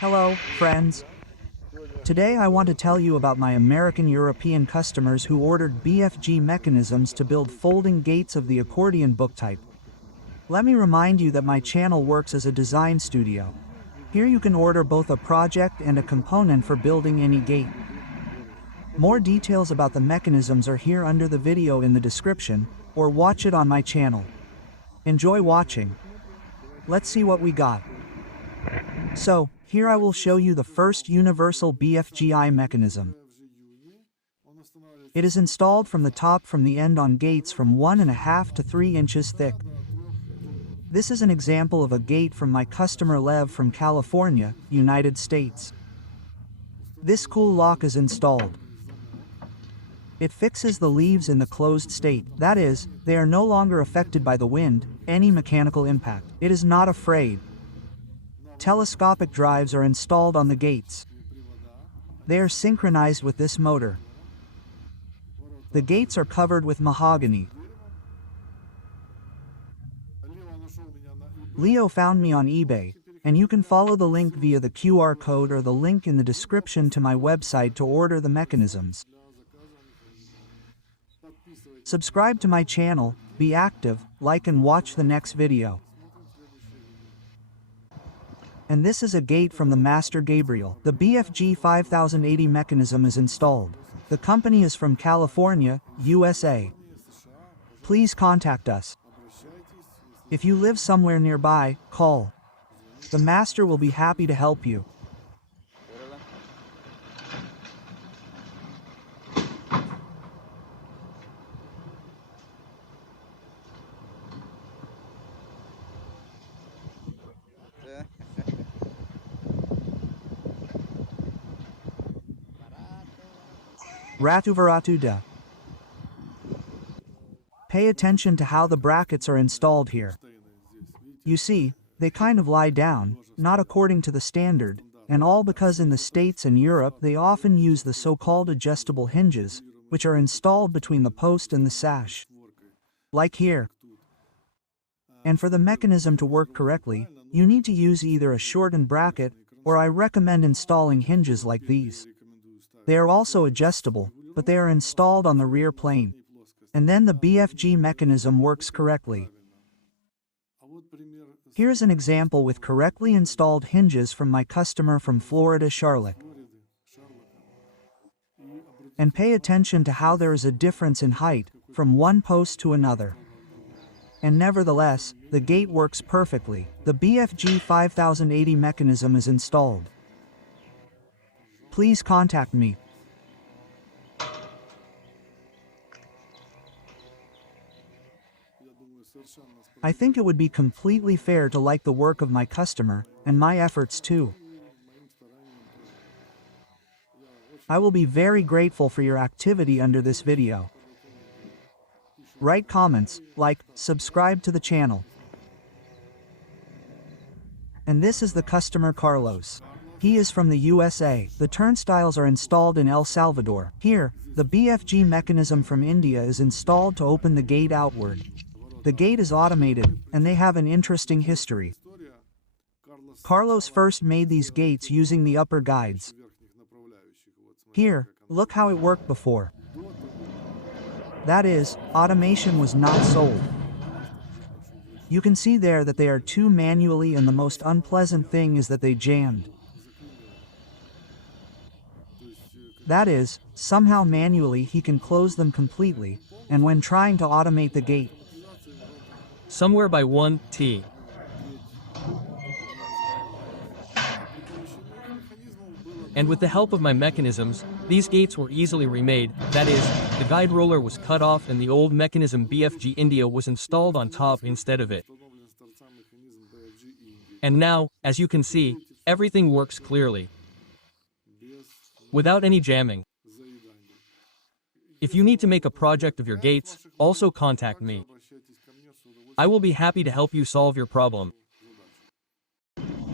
Hello, friends. Today I want to tell you about my American European customers who ordered BFG mechanisms to build folding gates of the accordion book type. Let me remind you that my channel works as a design studio. Here you can order both a project and a component for building any gate. More details about the mechanisms are here under the video in the description, or watch it on my channel. Enjoy watching. Let's see what we got. So, here I will show you the first universal BFGI mechanism. It is installed from the top from the end on gates from 1.5 to 3 inches thick. This is an example of a gate from my customer Lev from California, United States. This cool lock is installed. It fixes the leaves in the closed state, that is, they are no longer affected by the wind, any mechanical impact. It is not afraid. Telescopic drives are installed on the gates. They are synchronized with this motor. The gates are covered with mahogany. Leo found me on eBay, and you can follow the link via the QR code or the link in the description to my website to order the mechanisms. Subscribe to my channel, be active, like and watch the next video. And this is a gate from the Master Gabriel. The BFG 5080 mechanism is installed. The company is from California, USA. Please contact us. If you live somewhere nearby, call. The master will be happy to help you. Ratuvaratuda. Pay attention to how the brackets are installed here. You see, they kind of lie down, not according to the standard, and all because in the States and Europe they often use the so-called adjustable hinges, which are installed between the post and the sash. Like here. And for the mechanism to work correctly, you need to use either a shortened bracket, or I recommend installing hinges like these. They are also adjustable, but they are installed on the rear plane. And then the BFG mechanism works correctly. Here's an example with correctly installed hinges from my customer from Florida, Charlotte. And pay attention to how there is a difference in height, from one post to another. And nevertheless, the gate works perfectly. The BFG 5080 mechanism is installed. Please contact me. I think it would be completely fair to like the work of my customer, and my efforts too. I will be very grateful for your activity under this video. Write comments, like, subscribe to the channel. And this is the customer Carlos. He is from the USA. The turnstiles are installed in El Salvador. Here, the BFG mechanism from India is installed to open the gate outward. The gate is automated, and they have an interesting history. Carlos first made these gates using the upper guides. Here, look how it worked before. That is, automation was not sold. You can see there that they are two manually, and the most unpleasant thing is that they jammed. That is, somehow manually he can close them completely, and when trying to automate the gate, somewhere by 1T. And with the help of my mechanisms, these gates were easily remade, that is, the guide roller was cut off and the old mechanism BFG India was installed on top instead of it. And now, as you can see, everything works clearly, without any jamming. If you need to make a project of your gates, also contact me. I will be happy to help you solve your problem.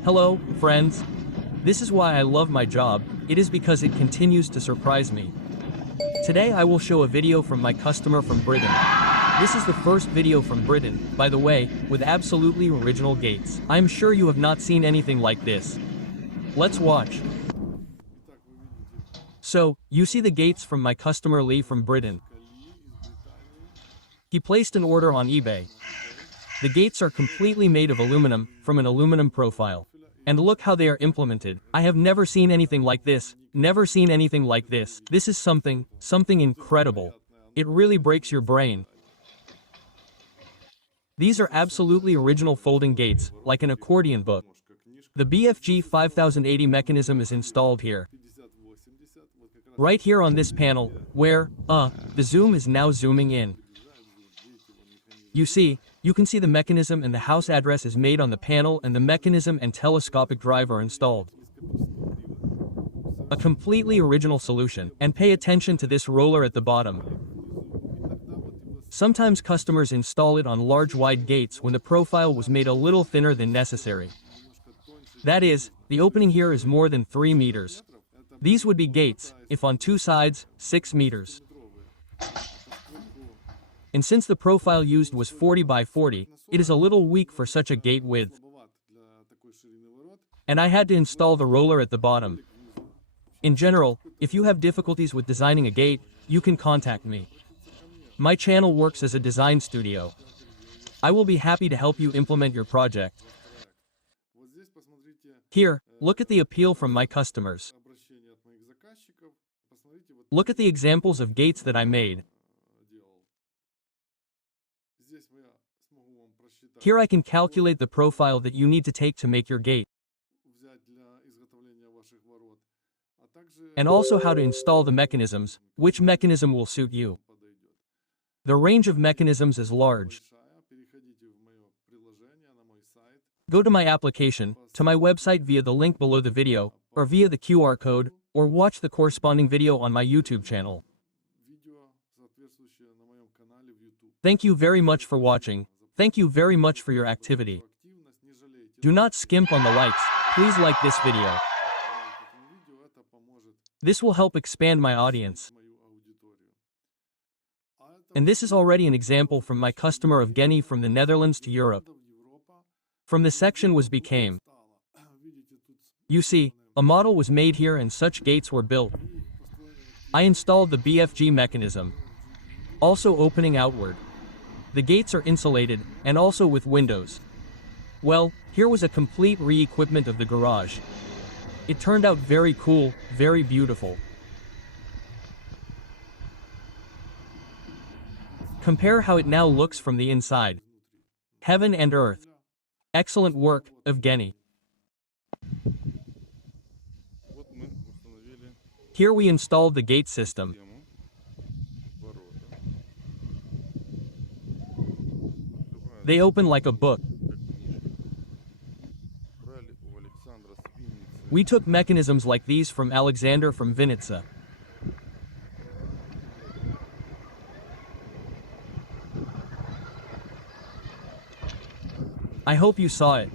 Hello, friends. This is why I love my job, it is because it continues to surprise me. Today I will show a video from my customer from Britain. This is the first video from Britain, by the way, with absolutely original gates. I'm sure you have not seen anything like this. Let's watch. So, you see the gates from my customer Lee from Britain. He placed an order on eBay. The gates are completely made of aluminum, from an aluminum profile. And look how they are implemented. I have never seen anything like this. Never seen anything like this. This is something incredible. It really breaks your brain. These are absolutely original folding gates, like an accordion book. The BFG 5080 mechanism is installed here. Right here on this panel, where, the zoom is now zooming in. You see, you can see the mechanism and the house address is made on the panel, and the mechanism and telescopic drive are installed. A completely original solution. And pay attention to this roller at the bottom. Sometimes customers install it on large wide gates when the profile was made a little thinner than necessary. That is, the opening here is more than 3 meters. These would be gates, if on 2 sides, 6 meters. And since the profile used was 40 by 40, it is a little weak for such a gate width. And I had to install the roller at the bottom. In general, if you have difficulties with designing a gate, you can contact me. My channel works as a design studio. I will be happy to help you implement your project. Here, look at the appeal from my customers. Look at the examples of gates that I made. Here I can calculate the profile that you need to take to make your gate. And also how to install the mechanisms, which mechanism will suit you. The range of mechanisms is large. Go to my application, to my website via the link below the video, or via the QR code, or watch the corresponding video on my YouTube channel. Thank you very much for watching. Thank you very much for your activity. Do not skimp on the likes. Please like this video. This will help expand my audience. And this is already an example from my customer of Evgeny from the Netherlands to Europe. From the section was became. You see, a model was made here and such gates were built. I installed the BFG mechanism. Also opening outward. The gates are insulated, and also with windows. Well, here was a complete re-equipment of the garage. It turned out very cool, very beautiful. Compare how it now looks from the inside. Heaven and earth. Excellent work, Evgeny. Here we installed the gate system. They open like a book. We took mechanisms like these from Alexander from Vinnytsia. I hope you saw it.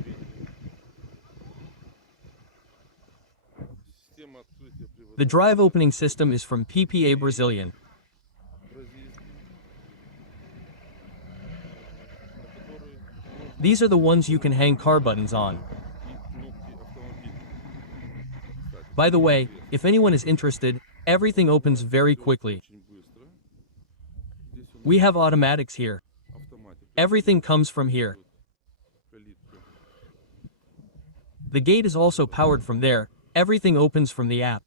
The drive opening system is from PPA Brazilian. These are the ones you can hang car buttons on. By the way, if anyone is interested, everything opens very quickly. We have automatics here. Everything comes from here. The gate is also powered from there. Everything opens from the app.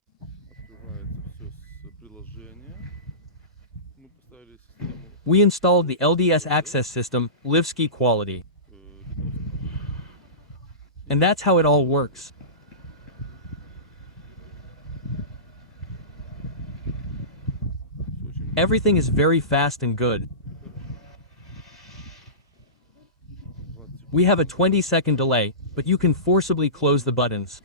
We installed the LDS access system, Levski quality. And that's how it all works. Everything is very fast and good. We have a 20-second delay, but you can forcibly close the buttons.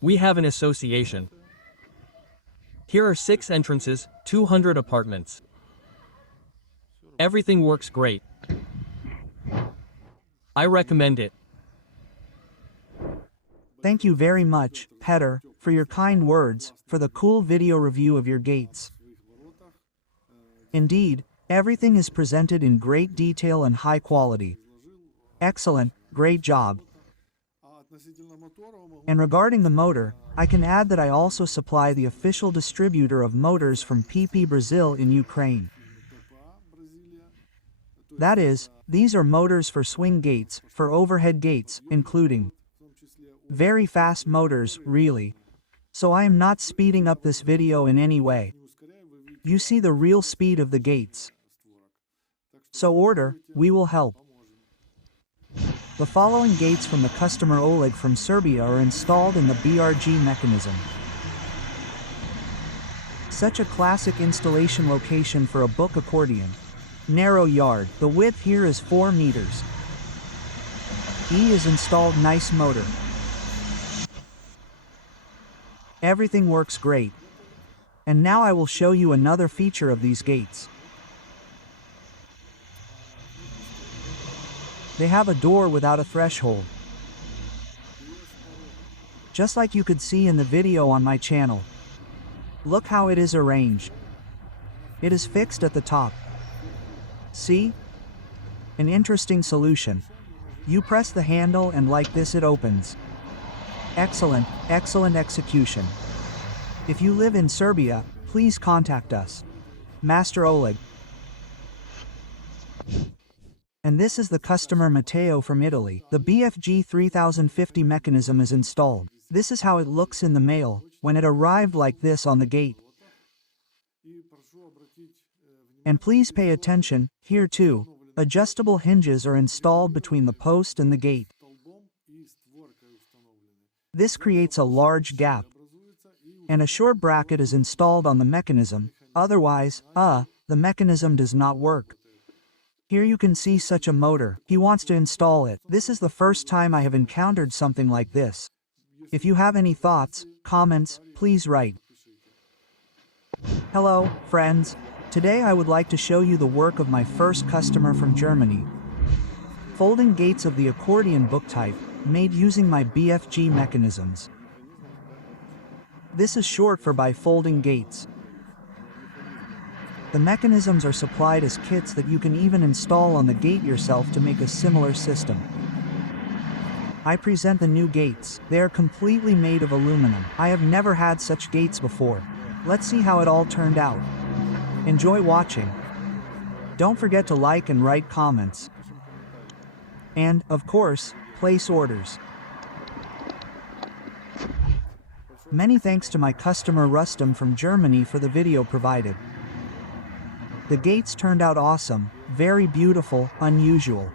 We have an association. Here are 6 entrances, 200 apartments. Everything works great. I recommend it. Thank you very much, Peter. for your kind words, for the cool video review of your gates. Indeed, everything is presented in great detail and high quality. Excellent, great job. And regarding the motor, I can add that I also supply the official distributor of motors from PP Brazil in Ukraine. That is, these are motors for swing gates, for overhead gates, including very fast motors, really. So I am not speeding up this video in any way. You see the real speed of the gates. So order, we will help. The following gates from the customer Oleg from Serbia are installed in the BFG mechanism. Such a classic installation location for a book accordion. Narrow yard, the width here is 4 meters. E is installed, nice motor. Everything works great. And now I will show you another feature of these gates. They have a door without a threshold. Just like you could see in the video on my channel. Look how it is arranged. It is fixed at the top. See? An interesting solution. You press the handle and like this it opens. Excellent, excellent execution. If you live in Serbia, please contact us. Master Oleg. And this is the customer Matteo from Italy. The BFG 3050 mechanism is installed. This is how it looks in the mail, when it arrived like this on the gate. And please pay attention, here too, adjustable hinges are installed between the post and the gate. This creates a large gap. And a short bracket is installed on the mechanism, otherwise, the mechanism does not work. Here you can see such a motor. He wants to install it. This is the first time I have encountered something like this. If you have any thoughts, comments, please write. Hello, friends. Today I would like to show you the work of my first customer from Germany. Folding gates of the accordion book type, made using my BFG mechanisms. This is short for bifolding gates. The mechanisms are supplied as kits that you can even install on the gate yourself to make a similar system. I present the new gates. They are completely made of aluminum. I have never had such gates before. Let's see how it all turned out. Enjoy watching. Don't forget to like and write comments. And, of course, place orders. Many thanks to my customer Rustam from Germany for the video provided. The gates turned out awesome, very beautiful, unusual.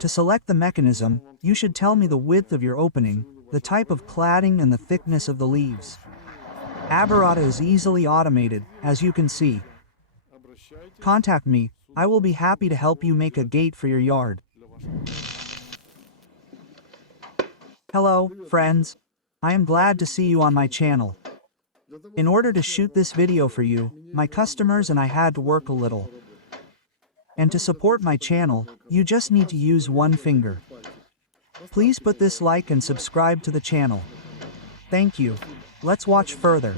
To select the mechanism, you should tell me the width of your opening, the type of cladding and the thickness of the leaves. Aberrata is easily automated, as you can see. Contact me, I will be happy to help you make a gate for your yard. Hello, friends. I am glad to see you on my channel. In order to shoot this video for you, my customers and I had to work a little. And to support my channel, you just need to use one finger. Please put this like and subscribe to the channel. Thank you. Let's watch further.